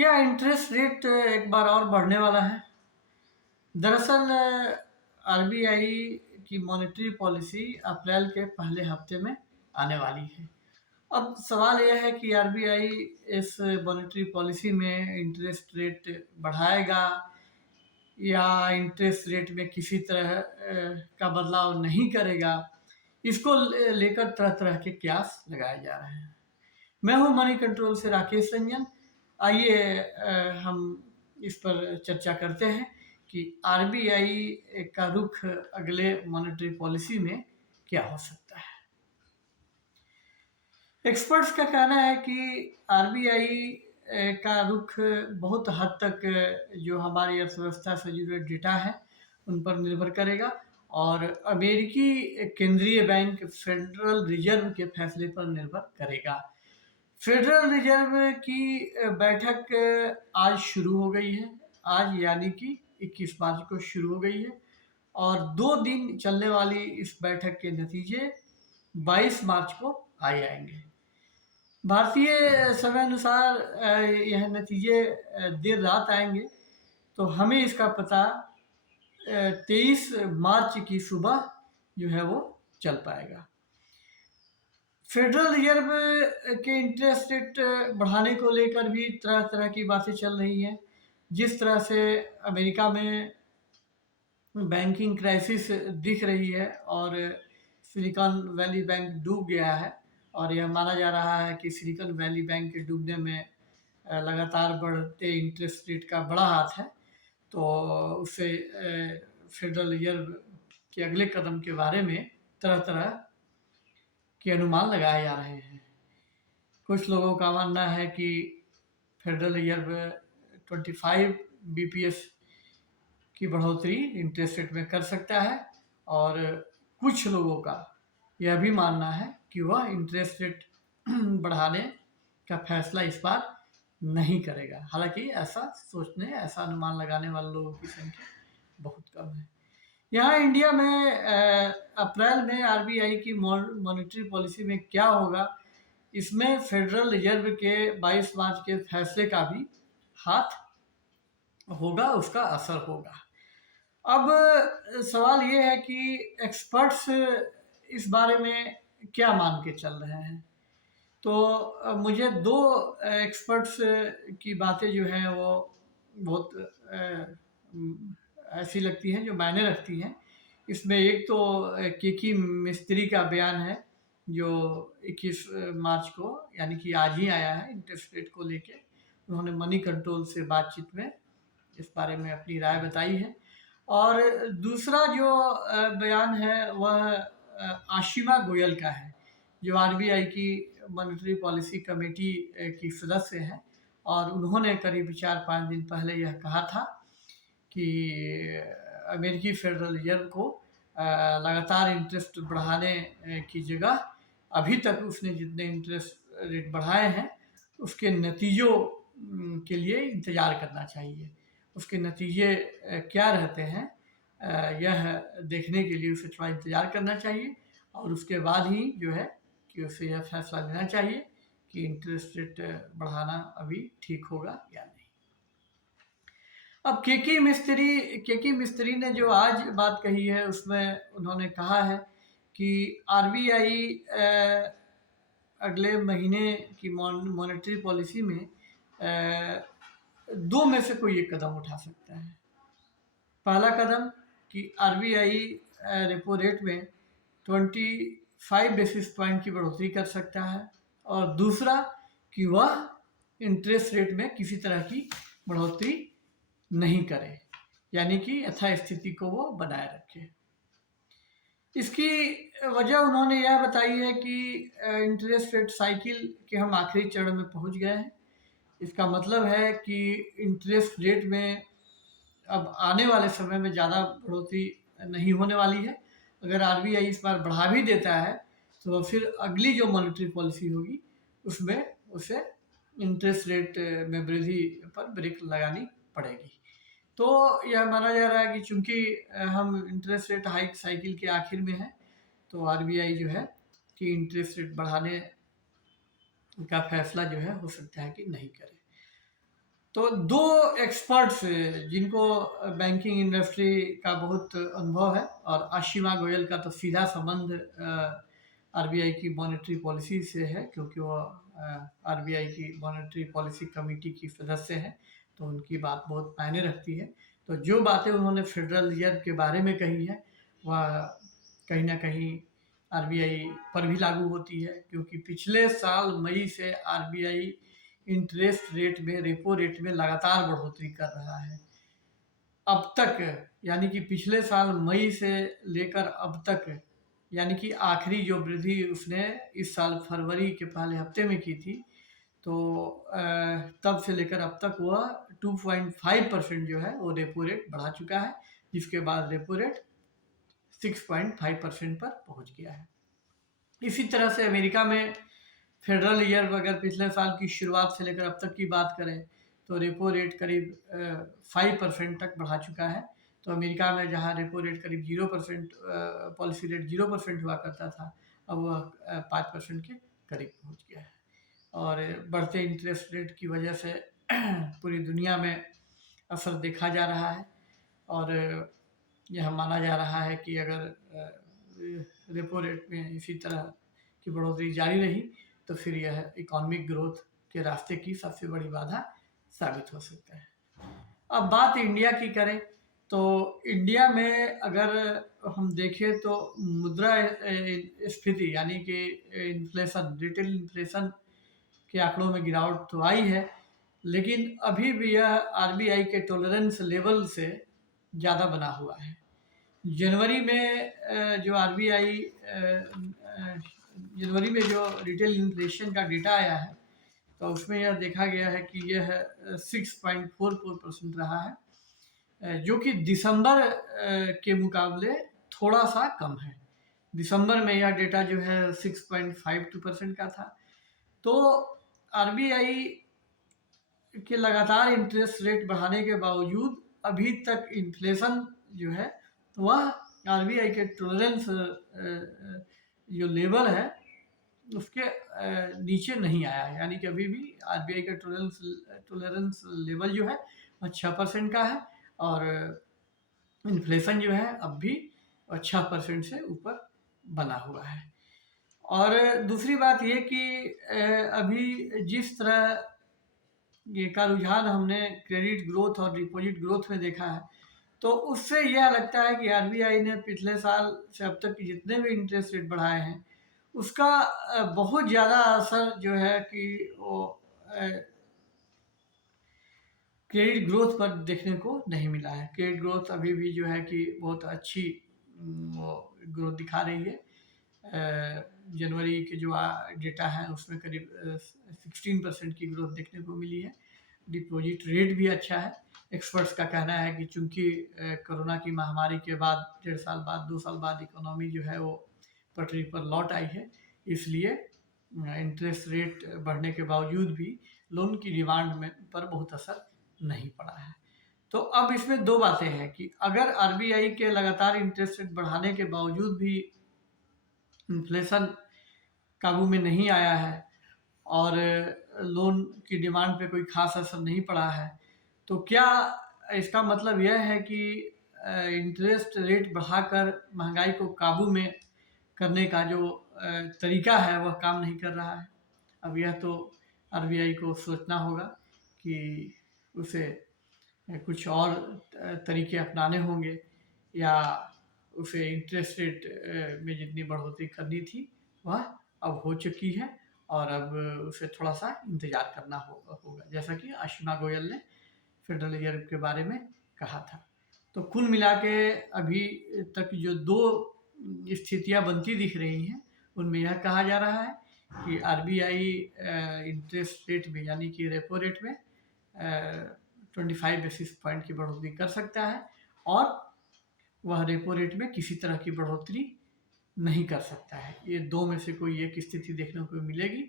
क्या interest rate एक बार और बढ़ने वाला है? दरअसल आरबीआई की मॉनेटरी पॉलिसी अप्रैल के पहले हफ्ते में आने वाली है। अब सवाल यह है कि आरबीआई इस मॉनेटरी पॉलिसी में इंटरेस्ट रेट बढ़ाएगा या इंटरेस्ट रेट में किसी तरह का बदलाव नहीं करेगा। इसको लेकर तरह तरह के क्यास लगाए जा रहे हैं। मैं हूं मनी कंट्रोल से राकेश रंजन। आइए हम इस पर चर्चा करते हैं कि आरबीआई का रुख अगले मॉनेटरी पॉलिसी में क्या हो सकता है। एक्सपर्ट्स का कहना है कि आरबीआई का रुख बहुत हद तक जो हमारी अर्थव्यवस्था से जुड़े डेटा है उन पर निर्भर करेगा और अमेरिकी केंद्रीय बैंक फेडरल रिजर्व के फैसले पर निर्भर करेगा। फेडरल रिजर्व की बैठक आज शुरू हो गई है। आज यानी कि 21 मार्च को शुरू हो गई है और 2 दिन चलने वाली इस बैठक के नतीजे 22 मार्च को आ जाएंगे। भारतीय समय अनुसार यह नतीजे देर रात आएंगे, तो हमें इसका पता 23 मार्च की सुबह जो है वो चल पाएगा। फेडरल रिजर्व के इंटरेस्ट रेट बढ़ाने को लेकर भी तरह तरह की बातें चल रही हैं। जिस तरह से अमेरिका में बैंकिंग क्राइसिस दिख रही है और सिलिकॉन वैली बैंक डूब गया है और यह माना जा रहा है कि सिलिकॉन वैली बैंक के डूबने में लगातार बढ़ते इंटरेस्ट रेट का बड़ा हाथ है। तो उससे फेडरल रिजर्व के अगले कदम के बारे में तरह तरह के अनुमान लगाए जा रहे हैं। कुछ लोगों का मानना है कि फेडरल रिजर्व 25 बीपीएस की बढ़ोतरी इंटरेस्ट रेट में कर सकता है और कुछ लोगों का यह भी मानना है कि वह इंटरेस्ट रेट बढ़ाने का फैसला इस बार नहीं करेगा। हालांकि ऐसा सोचने, ऐसा अनुमान लगाने वाले लोगों की संख्या बहुत कम है। यहाँ इंडिया में अप्रैल में आरबीआई की मॉनेटरी पॉलिसी में क्या होगा, इसमें फेडरल रिजर्व के 22 मार्च के फैसले का भी हाथ होगा, उसका असर होगा। अब सवाल ये है कि एक्सपर्ट्स इस बारे में क्या मान के चल रहे हैं। तो मुझे 2 एक्सपर्ट्स की बातें जो हैं वो बहुत ऐसी लगती हैं जो मायने रखती हैं। इसमें एक तो केकी मिस्त्री का बयान है जो 21 मार्च को यानी कि आज ही आया है इंटरेस्ट रेट को लेके। उन्होंने मनी कंट्रोल से बातचीत में इस बारे में अपनी राय बताई है। और दूसरा जो बयान है वह आशिमा गोयल का है जो आरबीआई की मॉनेटरी पॉलिसी कमेटी की सदस्य हैं और उन्होंने करीब 4-5 दिन पहले यह कहा था कि अमेरिकी फेडरल रिजर्व को लगातार इंटरेस्ट बढ़ाने की जगह अभी तक उसने जितने इंटरेस्ट रेट बढ़ाए हैं उसके नतीजों के लिए इंतज़ार करना चाहिए। उसके नतीजे क्या रहते हैं यह देखने के लिए उसे थोड़ा इंतज़ार करना चाहिए और उसके बाद ही जो है कि उसे यह फैसला लेना चाहिए कि इंटरेस्ट रेट बढ़ाना अभी ठीक होगा या नहीं। अब केकी मिस्त्री ने जो आज बात कही है उसमें उन्होंने कहा है कि आरबीआई अगले महीने की मॉनेटरी पॉलिसी में 2 में से कोई एक कदम उठा सकता है। पहला कदम कि आरबीआई रेपो रेट में 25 बेसिस पॉइंट की बढ़ोतरी कर सकता है और दूसरा कि वह इंटरेस्ट रेट में किसी तरह की बढ़ोतरी नहीं करे, यानी कि यथास्थिति को वो बनाए रखे। इसकी वजह उन्होंने यह बताई है कि इंटरेस्ट रेट साइकिल के हम आखिरी चरण में पहुंच गए हैं। इसका मतलब है कि इंटरेस्ट रेट में अब आने वाले समय में ज़्यादा बढ़ोतरी नहीं होने वाली है। अगर आरबीआई इस बार बढ़ा भी देता है तो फिर अगली जो मॉनेटरी पॉलिसी होगी उसमें उसे इंटरेस्ट रेट में वृद्धि पर ब्रेक लगानी पड़ेगी। तो यह माना जा रहा है कि चूंकि हम इंटरेस्ट रेट हाइक साइकिल के आखिर में हैं तो आरबीआई जो है कि इंटरेस्ट रेट बढ़ाने का फैसला जो है हो सकता है कि नहीं करे। तो दो एक्सपर्ट्स जिनको बैंकिंग इंडस्ट्री का बहुत अनुभव है, और आशिमा गोयल का तो सीधा संबंध आरबीआई की मॉनेटरी पॉलिसी से है, क्योंकि वो आरबीआई की मॉनेटरी पॉलिसी कमेटी की सदस्य हैं, तो उनकी बात बहुत मायने रखती है। तो जो बातें उन्होंने फेडरल रिजर्व के बारे में कही है, वह कहीं ना कहीं आरबीआई पर भी लागू होती है, क्योंकि पिछले साल मई से आरबीआई इंटरेस्ट रेट में, रेपो रेट में लगातार बढ़ोतरी कर रहा है। अब तक, यानी कि पिछले साल मई से लेकर अब तक, यानी कि आखिरी जो वृद्धि उसने इस साल फरवरी के पहले हफ्ते में की थी, तो तब से लेकर अब तक वह 2.5% जो है वो रेपो रेट बढ़ा चुका है, जिसके बाद रेपो रेट 6.5% पर पहुंच गया है। इसी तरह से अमेरिका में फेडरल रिजर्व अगर पिछले साल की शुरुआत से लेकर अब तक की बात करें, तो रेपो रेट करीब 5% तक बढ़ा चुका है। तो अमेरिका में जहां रेपो रेट करीब 0%, पॉलिसी रेट 0% हुआ करता था, अब वह 5% के करीब पहुंच गया है। और बढ़ते इंटरेस्ट रेट की वजह से पूरी दुनिया में असर देखा जा रहा है, और यह माना जा रहा है कि अगर रेपो रेट में इसी तरह की बढ़ोतरी जारी रही, तो फिर यह इकोनॉमिक ग्रोथ के रास्ते की सबसे बड़ी बाधा साबित हो सकता है। अब बात इंडिया की करें, तो इंडिया में अगर हम देखें तो मुद्रा स्फीति, यानी कि इन्फ्लेशन, रिटेल इन्फ्लेशन के आंकड़ों में गिरावट तो आई है, लेकिन अभी भी यह आरबीआई के टॉलरेंस लेवल से ज़्यादा बना हुआ है। जनवरी में जो आरबीआई जनवरी में जो रिटेल इन्फ्लेशन का डेटा आया है, तो उसमें यह देखा गया है कि यह 6.44% रहा है, जो कि दिसंबर के मुकाबले थोड़ा सा कम है। दिसंबर में यह डेटा जो है 6.52% का था। तो आरबीआई के लगातार इंटरेस्ट रेट बढ़ाने के बावजूद अभी तक इन्फ्लेशन जो है वह आरबीआई के टॉलरेंस जो लेवल है उसके नीचे नहीं आया है, यानी कि अभी भी आरबीआई का टॉलरेंस लेवल जो है वह 6% का है, और इन्फ्लेशन जो है अब भी 6% से ऊपर बना हुआ है। और दूसरी बात ये कि अभी जिस तरह ये का रुझान हमने क्रेडिट ग्रोथ और डिपॉजिट ग्रोथ में देखा है, तो उससे यह लगता है कि आरबीआई ने पिछले साल से अब तक जितने भी इंटरेस्ट रेट बढ़ाए हैं, उसका बहुत ज़्यादा असर जो है कि वो क्रेडिट ग्रोथ पर देखने को नहीं मिला है। क्रेडिट ग्रोथ अभी भी जो है कि बहुत अच्छी वो ग्रोथ दिखा रही है। जनवरी के जो डेटा है उसमें करीब 16% की ग्रोथ देखने को मिली है। डिपॉजिट रेट भी अच्छा है। एक्सपर्ट्स का कहना है कि चूंकि कोरोना की महामारी के बाद 1.5 साल बाद, 2 साल बाद इकोनॉमी जो है वो पटरी पर लौट आई है, इसलिए इंटरेस्ट रेट बढ़ने के बावजूद भी लोन की डिमांड में पर बहुत असर नहीं पड़ा है। तो अब इसमें दो बातें हैं कि अगर आरबीआई के लगातार इंटरेस्ट रेट बढ़ाने के बावजूद भी इन्फ्लेशन काबू में नहीं आया है और लोन की डिमांड पे कोई खास असर नहीं पड़ा है, तो क्या इसका मतलब यह है कि इंटरेस्ट रेट बढ़ाकर महंगाई को काबू में करने का जो तरीका है वह काम नहीं कर रहा है? अब यह तो आरबीआई को सोचना होगा कि उसे कुछ और तरीके अपनाने होंगे, या उसे इंटरेस्ट रेट में जितनी बढ़ोतरी करनी थी वह अब हो चुकी है, और अब उसे थोड़ा सा इंतज़ार करना होगा, जैसा कि आशिमा गोयल ने फेडरल रिजर्व के बारे में कहा था। तो कुल मिला के अभी तक जो दो स्थितियां बनती दिख रही हैं, उनमें यह कहा जा रहा है कि आरबीआई इंटरेस्ट रेट में, यानी कि रेपो रेट में 25 बेसिस पॉइंट की बढ़ोतरी कर सकता है, और वह रेपो रेट में किसी तरह की बढ़ोतरी नहीं कर सकता है। ये दो में से कोई एक स्थिति देखने को मिलेगी।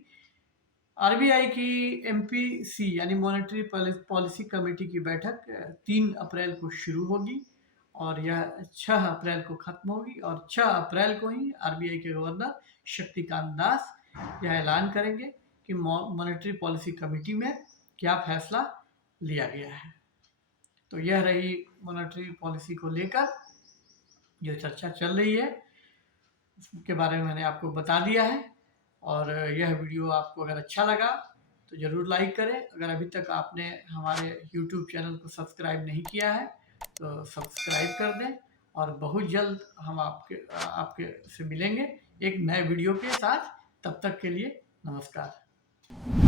आरबीआई की एमपीसी यानी मॉनेटरी पॉलिसी कमेटी की बैठक 3 अप्रैल को शुरू होगी, और यह 6 अप्रैल को खत्म होगी, और 6 अप्रैल को ही आरबीआई के गवर्नर शक्तिकांत दास यह ऐलान करेंगे कि मॉनेटरी पॉलिसी कमेटी में क्या फैसला लिया गया है। तो यह रही मॉनेटरी पॉलिसी को लेकर जो चर्चा चल रही है, उसके बारे में मैंने आपको बता दिया है। और यह वीडियो आपको अगर अच्छा लगा तो ज़रूर लाइक करें। अगर अभी तक आपने हमारे यूट्यूब चैनल को सब्सक्राइब नहीं किया है तो सब्सक्राइब कर दें। और बहुत जल्द हम आपके से मिलेंगे एक नए वीडियो के साथ। तब तक के लिए नमस्कार।